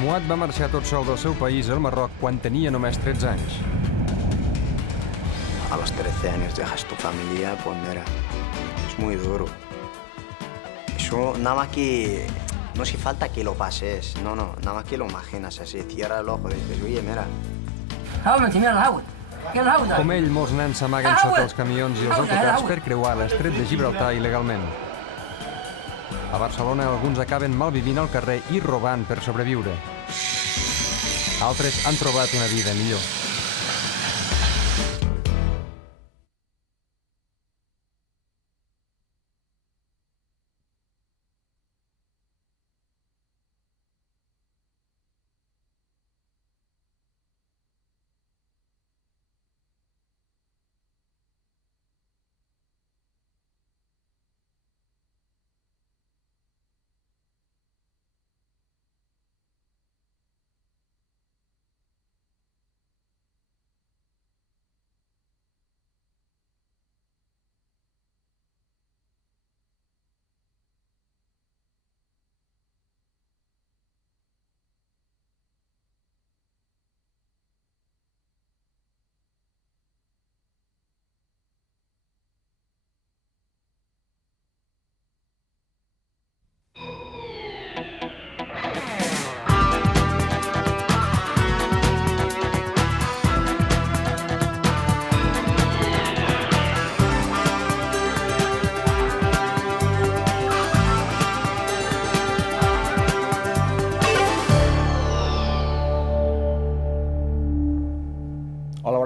Mouad va marxar tot sol del seu país al Marroc quan tenia només 13 anys. A los 13 años dejas tu familia, pues mira, es muy duro. Eso nada más que... No hace falta que lo pases, no, nada más que lo imaginas así, cierra el ojo y dices, oye, mira. Com ell, molts nens s'amaguen sota els camions i els autocars per creuar l'estret de Gibraltar il·legalment. A Barcelona, alguns acaben malvivint al carrer i robant per sobreviure. Altres han trobat una vida millor.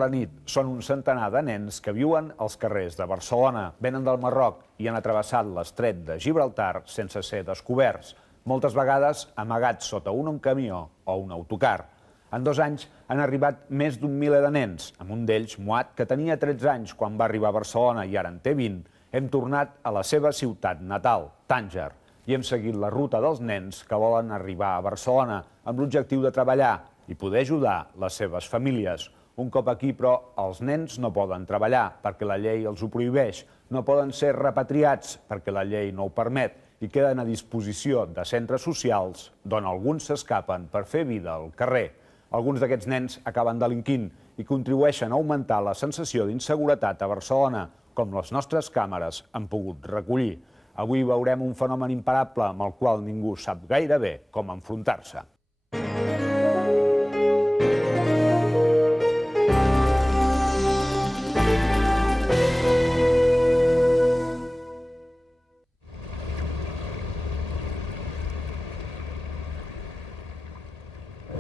Nit. Són un centenar de nens que viuen als carrers de Barcelona, venen del Marroc i han travessat l'estret de Gibraltar sense ser descoberts, moltes vegades amagats sota un camió o un autocar. En 2 anys han arribat més d'1 miler de nens, amb un d'ells, Mouad, que tenia 13 anys quan va arribar a Barcelona i ara en té 20, hem tornat a la seva ciutat natal, Tànger, i hem seguit la ruta dels nens que volen arribar a Barcelona amb l'objectiu de treballar i poder ajudar les seves famílies. Un cop aquí, però, els nens no poden treballar perquè la llei els ho prohibeix, no poden ser repatriats perquè la llei no ho permet i queden a disposició de centres socials d'on alguns s'escapen per fer vida al carrer. Alguns d'aquests nens acaben delinquint i contribueixen a augmentar la sensació d'inseguretat a Barcelona, com les nostres càmeres han pogut recollir. Avui veurem un fenomen imparable amb el qual ningú sap gaire bé com enfrontar-se.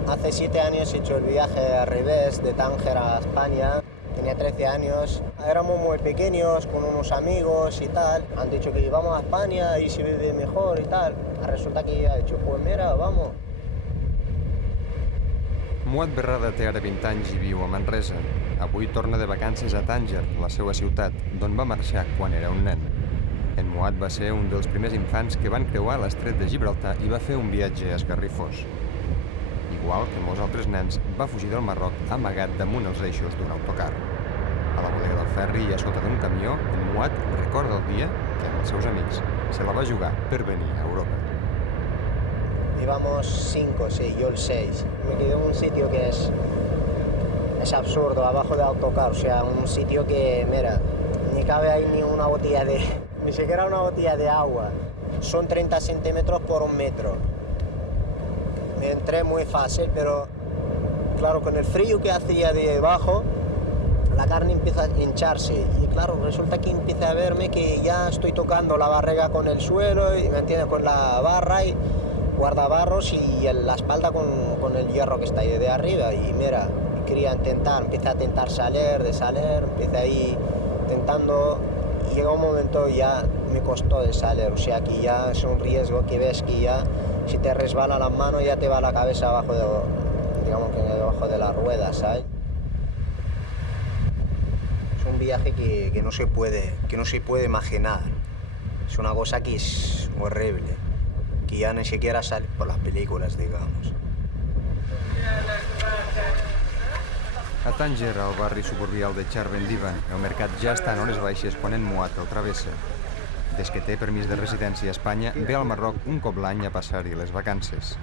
Hace 7 años he hecho el viaje al revés de Tánger a España. Tenía 13 años. Éramos muy pequeños, con unos amigos y tal. Han dicho que vamos a España y se vive mejor y tal. Resulta que yo he dicho, pues mira, vamos. Mouad Berrada té ara 20 anys i viu a Manresa. Avui torna de vacances a Tànger, la seva ciutat, d'on va marxar quan era un nen. En Mouad va ser un dels primers infants que van creuar l'estret de Gibraltar i va fer un viatge esgarrifós. Igual que molts altres nens, va fugir del Marroc amagat damunt els eixos d'un autocar. A la bodega del ferri i a sota d'un camió, en Mouad recorda el dia que amb els seus amics se la va jugar per venir a Europa. Íbamos 5, sí, yo el 6. Me quedé en un sitio que es absurdo, abajo del autocar, o sea, un sitio que, mira, ni cabe ahí ni una botella de... ni siquiera una botella de agua. Son 30 centímetros por 1 metro. Me entré muy fácil, pero claro, con el frío que hacía debajo, la carne empieza a hincharse y claro, resulta que empieza a verme que ya estoy tocando la barriga con el suelo, y, ¿me entiendes? Con la barra y guardabarros y la espalda con el hierro que está ahí de arriba y mira, quería empecé a intentar salir, empecé ahí intentando y llegó un momento ya me costó de salir, o sea que ya es un riesgo que ves que ya si te resbala las manos ya te va la cabeza abajo de, digamos que debajo de la rueda, ¿sabes? Es un viaje que no se puede imaginar, es una cosa que es horrible, que ya ni siquiera sale por las películas, digamos. A Tànger, al barri suburbial de Txarbendiva, el mercat ja està en hores baixes quan en Mouad el travessa. Des que té permís de residència a Espanya, ve al Marroc un cop l'any a passar-hi les vacances.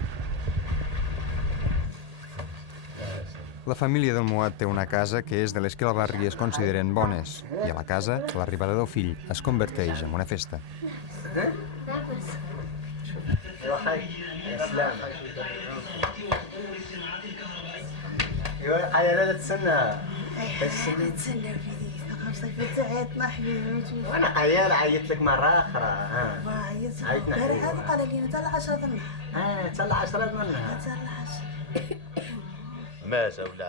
La família del Muad té una casa que és de les que al barri es consideren bones, i a la casa l'arribada del fill es converteix en una festa. وانا عيال عيط لك مرة أخرى عيطنا هذا قال لي تاع 10 منها تطلع 10 منها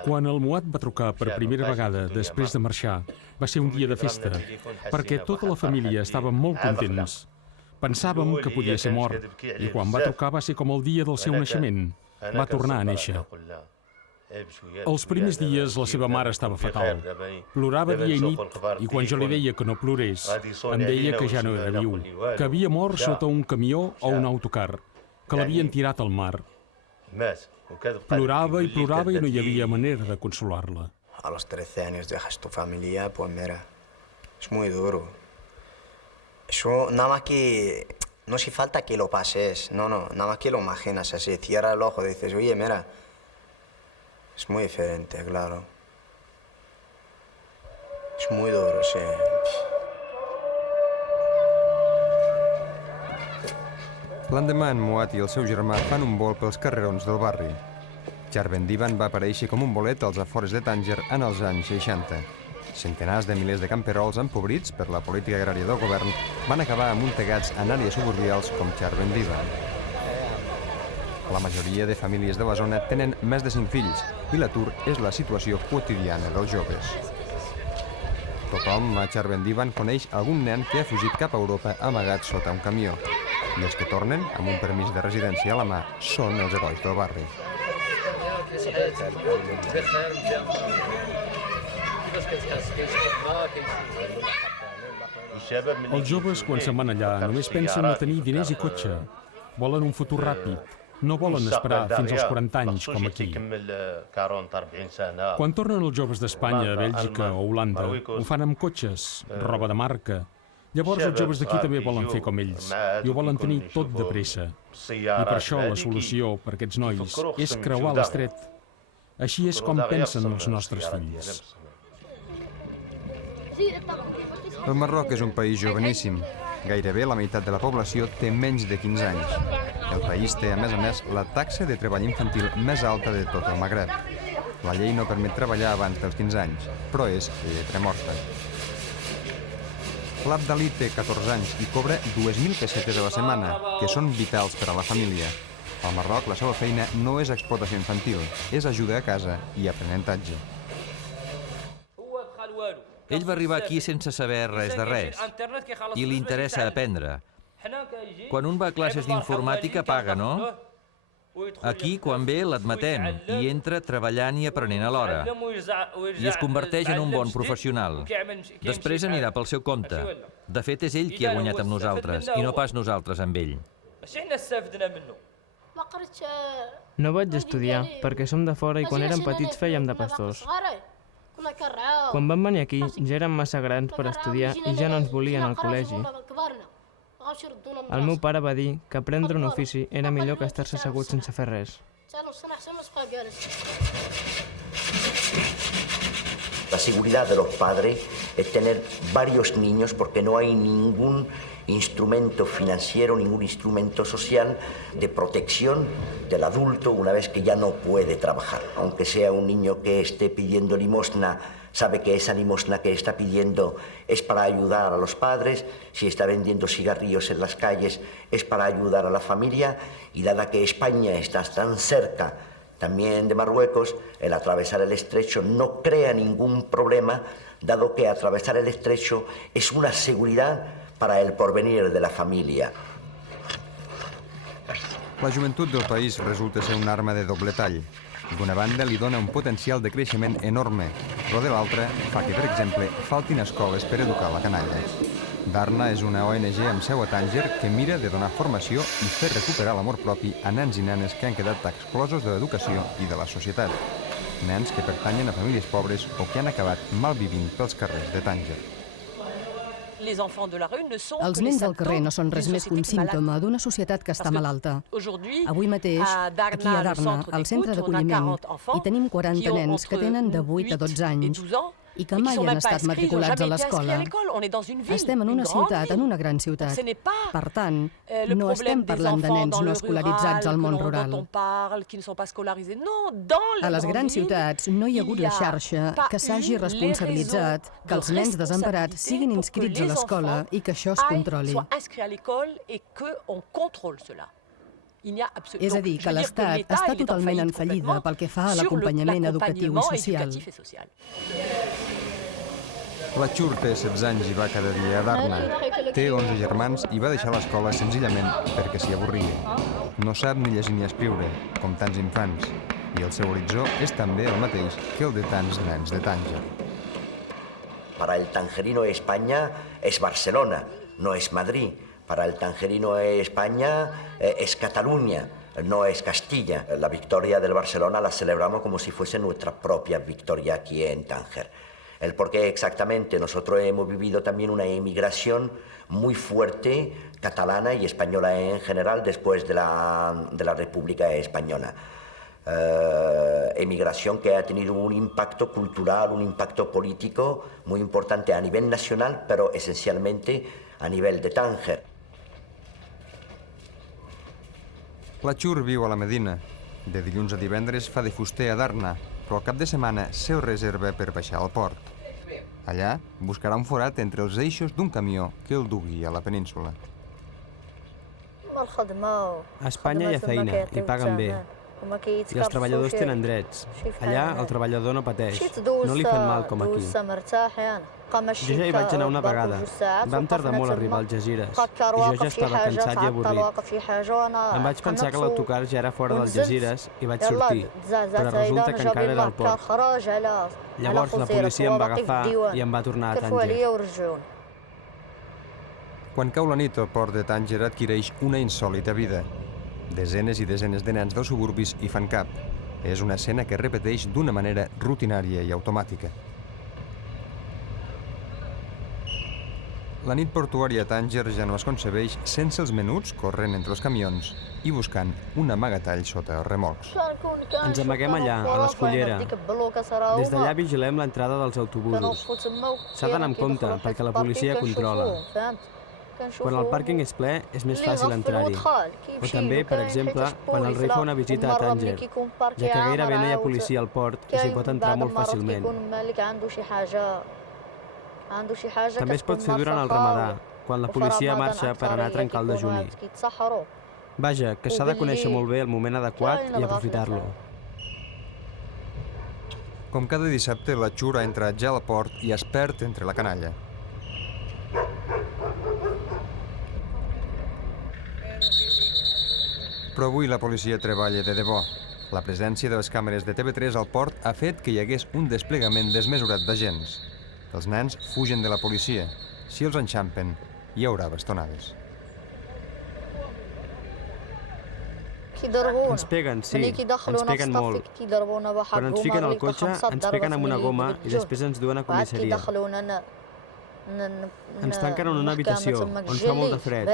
Quan el Muad va trucar per primera vegada després de marxar, va ser un dia de festa, perquè tota la família estàvem molt contents. Pensàvem que podia ser mort, i quan va trucar va ser com el dia del seu naixement. Va tornar a néixer. Els primers dies la seva mare estava fatal. Plorava dia i nit, i quan jo li deia que no plorés, em deia que ja no era viu, que havia mort sota un camió o un autocar, que l'havien tirat al mar. Plorava i no hi havia manera de consolar-la. A los 13 años dejas tu familia, pues mira, es muy duro. Eso nada más que, no hace falta que lo pases, nada más que lo imaginas así, cierra el ojo y dices, oye, mira, es muy diferente, claro. Es muy duro, sí. L'endemà, en Muad i el seu germà fan un vol pels carrerons del barri. Txarbendivan va aparèixer com un bolet als afores de Tànger en els anys 60. Centenars de milers de camperols empobrits per la política agrària del govern van acabar amuntegats en àrees suburbials com Txarbendivan. La majoria de famílies de la zona tenen més de 5 fills i l'atur és la situació quotidiana dels joves. Tothom a Txarbendivan coneix algun nen que ha fugit cap a Europa amagat sota un camió. I els que tornen, amb un permís de residència a la mà, són els herois del barri. Els joves, quan se'n van allà, només pensen a tenir diners i cotxe. Volen un futur ràpid. No volen esperar fins als 40 anys, com aquí. Quan tornen els joves d'Espanya, Bèlgica o Holanda, ho fan amb cotxes, roba de marca. Llavors els joves d'aquí també volen fer com ells, i ho volen tenir tot de pressa. I per això la solució per aquests nois és creuar l'estret. Així és com pensen els nostres fills. El Marroc és un país joveníssim. Gairebé la meitat de la població té menys de 15 anys. El país té, a més, la taxa de treball infantil més alta de tot el Magreb. La llei no permet treballar abans dels 15 anys, però és lletra morta. L'Abdalí té 14 anys i cobra 2.000 pessetes a la setmana, que són vitals per a la família. Al Marroc, la seva feina no és explotació infantil, és ajuda a casa i aprenentatge. Ell va arribar aquí sense saber res de res i li interessa aprendre. Quan un va a classes d'informàtica paga, no? Aquí, quan ve, l'admetem i entra treballant i aprenent alhora. I es converteix en un bon professional. Després anirà pel seu compte. De fet, és ell qui ha guanyat amb nosaltres i no pas nosaltres amb ell. No vaig estudiar perquè som de fora i quan érem petits fèiem de pastors. Quan vam venir aquí ja érem massa grans per estudiar i ja no ens volien al col·legi. El meu pare va dir que aprendre un ofici era millor que estar-se assegut sense fer res. La seguridad de los padres es tener varios niños porque no hay ningún instrumento financiero, ningún instrumento social de protección del adulto una vez que ya no puede trabajar. Aunque sea un niño que esté pidiendo limosna, sabe que esa limosna que está pidiendo es para ayudar a los padres, si está vendiendo cigarrillos en las calles es para ayudar a la familia, y dada que España está tan cerca también de Marruecos, el atravesar el estrecho no crea ningún problema, dado que atravesar el estrecho es una seguridad para el porvenir de la família. La joventut del país resulta ser una arma de doble tall. D'una banda, li dona un potencial de creixement enorme, però de l'altra fa que, per exemple, faltin escoles per educar la canalla. Darna és una ONG amb seu a Tànger que mira de donar formació i fer recuperar l'amor propi a nens i nenes que han quedat exclosos de l'educació i de la societat. Nens que pertanyen a famílies pobres o que han acabat malvivint pels carrers de Tànger. Els nens del carrer no són res més que un símptoma d'una societat que està malalta. Avui mateix, aquí a Darna, al centre d'acolliment, hi tenim 40 nens que tenen de 8 a 12 anys i que mai han estat matriculats a l'escola. Estem en una ciutat, en una gran ciutat. Per tant, no estem parlant de nens no escolaritzats al món rural. A les grans ciutats no hi ha hagut la xarxa que s'hagi responsabilitzat que els nens desemparats siguin inscrits a l'escola i que això es controli. És a dir, que l'Estat està totalment en fallida pel que fa a l'acompanyament educatiu i social. La Chur té 16 anys i va cada dia a Darna. Té 11 germans i va deixar l'escola senzillament perquè s'hi avorria. No sap ni llegir ni escriure, com tants infants, i el seu horitzó és també el mateix que el de tants nens de Tànger. Para el tangerino España es Barcelona, no es Madrid. Para el tangerino España es Cataluña, no es Castilla. La victoria del Barcelona la celebramos como si fuese nuestra propia victoria aquí en Tánger. El por qué exactamente, nosotros hemos vivido también una emigración muy fuerte, catalana y española en general, después de la República Española. Emigración que ha tenido un impacto cultural, un impacto político muy importante a nivel nacional, pero esencialmente a nivel de Tánger. La Chur viu a la Medina. De dilluns a divendres fa de fuster a Darna, però al cap de setmana seu reserva per baixar al port. Allà buscarà un forat entre els eixos d'un camió que el dugui a la península. A Espanya hi ha feina i paguen bé. I els treballadors tenen drets. Allà el treballador no pateix. No li fan mal com aquí. Jo ja hi vaig anar una vegada. Vam tardar molt a arribar al Algesires. I jo ja estava cansat i avorrit. Em vaig pensar que l'autocar ja era fora del Algesires i vaig sortir. Però resulta que encara era al port. Llavors la policia em va agafar i em va tornar a Tànger. Quan cau la nit, el port de Tànger adquireix una insòlita vida. Desenes i desenes de nens dels suburbis hi fan cap. És una escena que es repeteix d'una manera rutinària i automàtica. La nit portuària a Tànger ja no es concebeix sense els menuts corrent entre els camions i buscant un amagatall sota els remolcs. Ens amaguem allà, a l'escollera. Des d'allà vigilem l'entrada dels autobusos. S'ha d'anar amb compte, perquè la policia controla. Quan el pàrquing és ple, és més fàcil entrar-hi. O també, per exemple, quan el rei fa una visita a Tànger, ja que gairebé no hi ha policia al port i s'hi pot entrar molt fàcilment. També es pot fer durant el Ramadà, quan la policia marxa per anar a trencar el dejuni. Vaja, que s'ha de conèixer molt bé el moment adequat i aprofitar-lo. Com cada dissabte, la Chur ha entrat ja al port i es perd entre la canalla. Però avui la policia treballa de debò. La presència de les càmeres de TV3 al port ha fet que hi hagués un desplegament desmesurat d'agents. Els nens fugen de la policia. Si els enxampen, hi haurà bastonades. Ens peguen, sí, ens peguen molt. Quan ens fiquen al cotxe, ens peguen amb una goma i després ens duen a comissaria. Ens tanquen en una habitació, on fa molt de fred,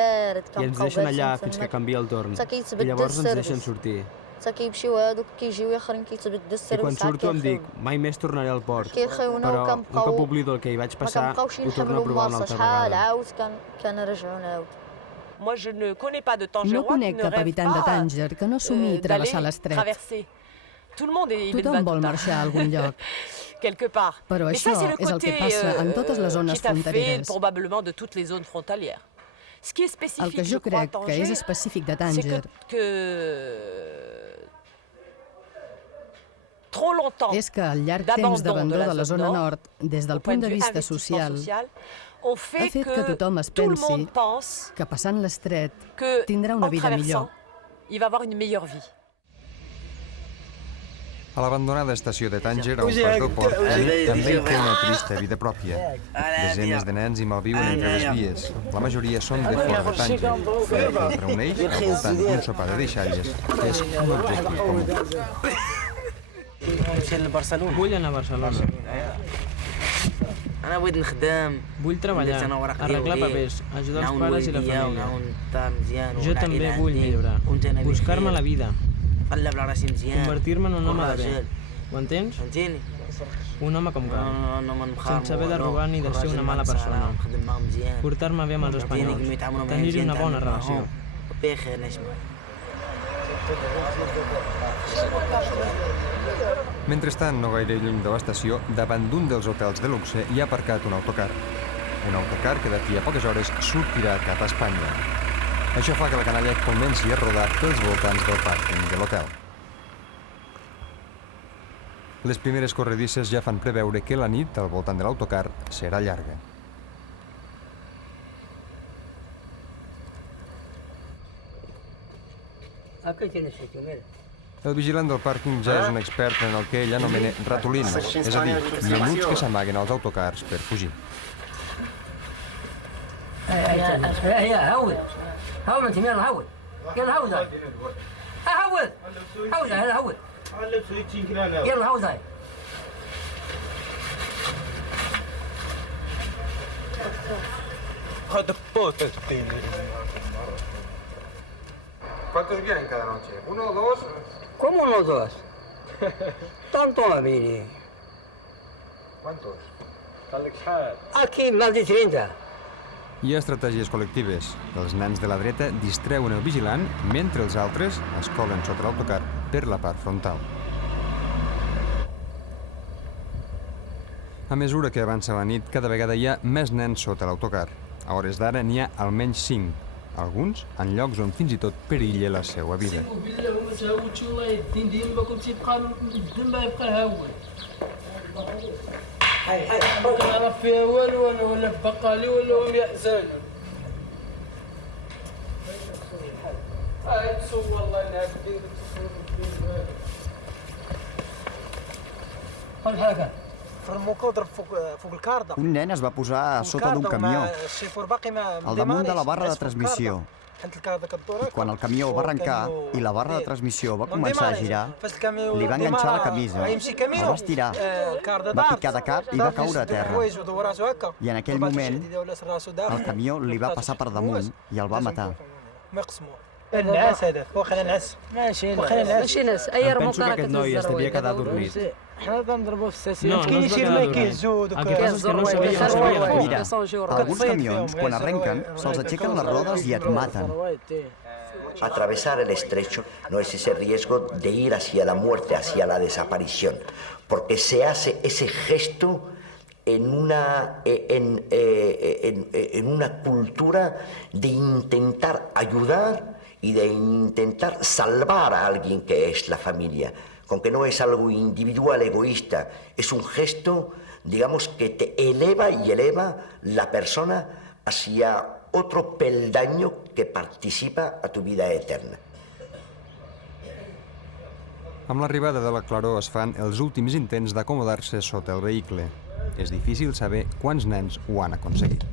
i ens deixen allà fins que canvia el torn, i llavors ens deixen sortir. I quan surto em dic, mai més tornaré al port, però un cop oblido el que hi vaig passar, ho torno a provar una altra vegada. No conec cap habitant de Tànger que no sumi travessar l'estret. Tothom vol marxar a algun lloc. Però això és el que passa en totes les zones frontereres. El que jo crec que és específic de Tànger és que al llarg temps d'abandó de la zona nord, des del punt de vista social, ha fet que tothom es pensi que passant l'estret tindrà una vida millor. A l'abandonada estació de Tànger, a un pas del port, també hi té una trista vida pròpia. Desenes de nens hi malviuen entre les vies. La majoria són de fora de Tànger. Es reuneix al voltant d'un sopar de deixalles, que és un objectiu comú. Vull anar a Barcelona. Vull treballar, arreglar papers, ajudar els pares i la família. Jo també vull millorar, buscar-me la vida, convertir-me en un home de bé. Ho entens? Un home com cal, sense haver de robar ni de ser una mala persona. Portar-me bé amb els espanyols, tenir-hi una bona relació. Mentrestant, no gaire lluny de l'estació, davant d'un dels hotels de luxe hi ha aparcat un autocar. Un autocar que d'aquí a poques hores sortirà cap a Espanya. Això fa que la canalla comenci a rodar pels voltants del pàrquing de l'hotel. Les primeres corredisses ja fan preveure que la nit al voltant de l'autocar serà llarga. El vigilant del pàrquing ja és un expert en el que ell anomena ratolins, és a dir, menuts que s'amaguen als autocars per fugir. ¿Cuántos vienen cada noche? ¿Uno o dos? ¿Cómo uno o dos? Tanto a mí. ¿Cuántos? Aquí más de 30. Hi ha estratègies col·lectives. Els nens de la dreta distreuen el vigilant mentre els altres es colen sota l'autocar per la part frontal. A mesura que avança la nit, cada vegada hi ha més nens sota l'autocar. A hores d'ara n'hi ha almenys 5, alguns en llocs on fins i tot perilla la seva vida. Un nen es va posar a sota d'un camió, al damunt de la barra de transmissió. I quan el camió va arrencar i la barra de transmissió va començar a girar, li va enganxar la camisa, el va estirar, va picar de cap i va caure a terra. I en aquell moment, el camió li va passar per damunt i el va matar. النعاس هذا واخا نعس ماشي نعس اي رمضان penso que aquest noi es devia quedar dormit. حنا كنضربوا في الساسيه No, كاين شي ما كيهزوا Mira, alguns camions, quan arrenquen, se'ls aixequen les rodes i et maten. Atravesar el estrecho no es ese riesgo de ir hacia la muerte, hacia la desaparición, porque se hace ese gesto en una cultura de intentar ayudar y de intentar salvar a alguien que es la familia, con que no es algo individual, egoísta, es un gesto, digamos, que te eleva y eleva la persona hacia otro peldaño que participa a tu vida eterna. Amb l'arribada de la claror es fan els últims intents d'acomodar-se sota el vehicle. És difícil saber quants nens ho han aconseguit.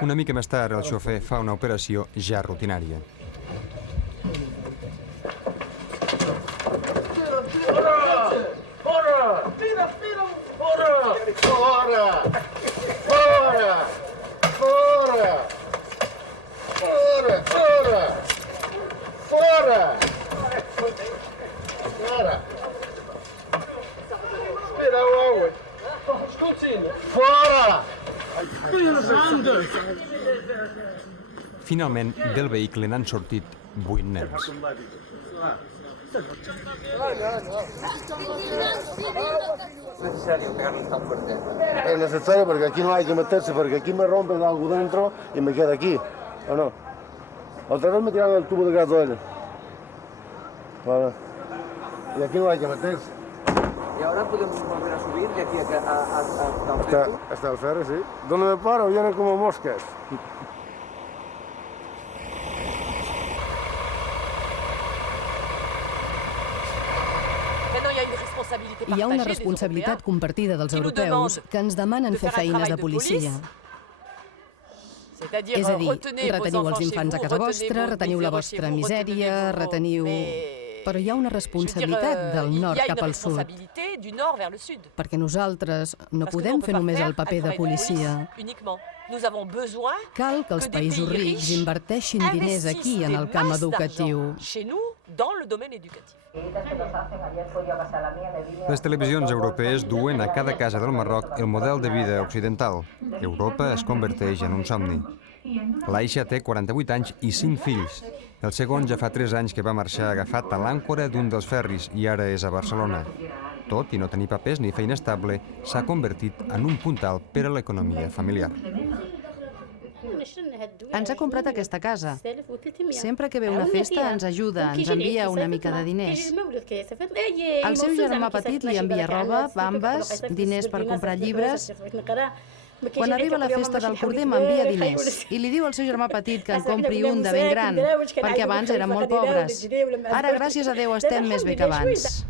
Una mica més tard, el xofer fa una operació ja rutinària. Finalment, del vehicle n'han sortit 8 nens. Es necesario porque aquí no hay que meterse, porque aquí me rompen algo dentro y me queda aquí, ¿o no? Otra vez me tiraron el tubo de gasoil. Vale. Y aquí no hay que meterse. ¿Y ahora podemos volver a subir de aquí hasta el ferro? Hasta el ferro, sí. Donde me paro vienen como moscas. Hi ha una responsabilitat compartida dels europeus que ens demanen fer feines de policia. És a dir, reteniu els infants a casa vostra, reteniu la vostra misèria, reteniu... Però hi ha una responsabilitat del nord cap al sud. Perquè nosaltres no podem fer només el paper de policia. Cal que els països rics inverteixin diners aquí en el camp educatiu. Les televisions europees duen a cada casa del Marroc el model de vida occidental. Europa es converteix en un somni. L'Aisha té 48 anys i 5 fills. El segon ja fa 3 anys que va marxar agafat a l'àncora d'un dels ferris i ara és a Barcelona. Tot i no tenir papers ni feina estable, s'ha convertit en un puntal per a l'economia familiar. Ens ha comprat aquesta casa. Sempre que ve una festa ens ajuda, ens envia una mica de diners. El seu germà petit li envia roba, bambes, diners per comprar llibres. Quan arriba la festa del corder m'envia diners i li diu al seu germà petit que en compri un de ben gran, perquè abans eren molt pobres. Ara, gràcies a Déu, estem més bé que abans.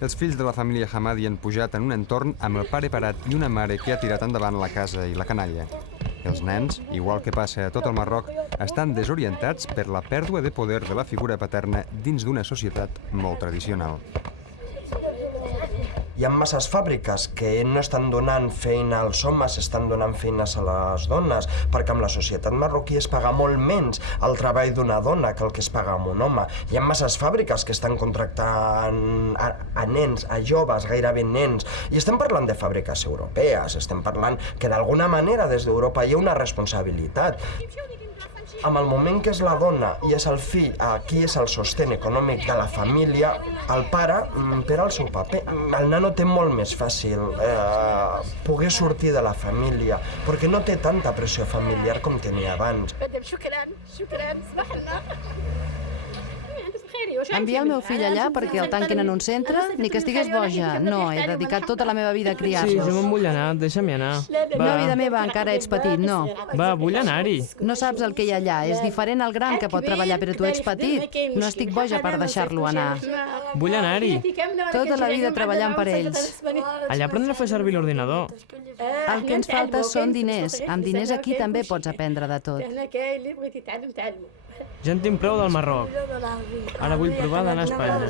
Els fills de la família Hamadi han pujat en un entorn amb el pare parat i una mare que ha tirat endavant la casa i la canalla. Els nens, igual que passa a tot el Marroc, estan desorientats per la pèrdua de poder de la figura paterna dins d'una societat molt tradicional. Hi ha masses fàbriques que no estan donant feina als homes, estan donant feines a les dones, perquè amb la societat marroquí es paga molt menys el treball d'una dona que el que es paga amb un home. Hi ha masses fàbriques que estan contractant a nens, a joves, gairebé nens, i estem parlant de fàbriques europees, estem parlant que d'alguna manera des d'Europa hi ha una responsabilitat. Amb el moment que és la dona i és el fill, qui és el sostén econòmic de la família, el pare perd el seu paper. El nano té molt més fàcil poder sortir de la família, perquè no té tanta pressió familiar com tenia abans. Enviar el meu fill allà perquè el tanquin en un centre? Ni que estigués boja. No, he dedicat tota la meva vida a criar-los. Sí, jo me'n vull anar, deixa'm-hi anar. No, vida meva, encara ets petit, no. Va, vull anar-hi. No saps el que hi ha allà, és diferent al gran que pot treballar, però tu ets petit. No estic boja per deixar-lo anar. Vull anar-hi. Tota la vida treballant per ells. Allà aprendré a fer servir l'ordinador. El que ens falta són diners. Amb diners aquí també pots aprendre de tot. Ja en tinc prou del Marroc. Ara vull provar d'anar a Espanya.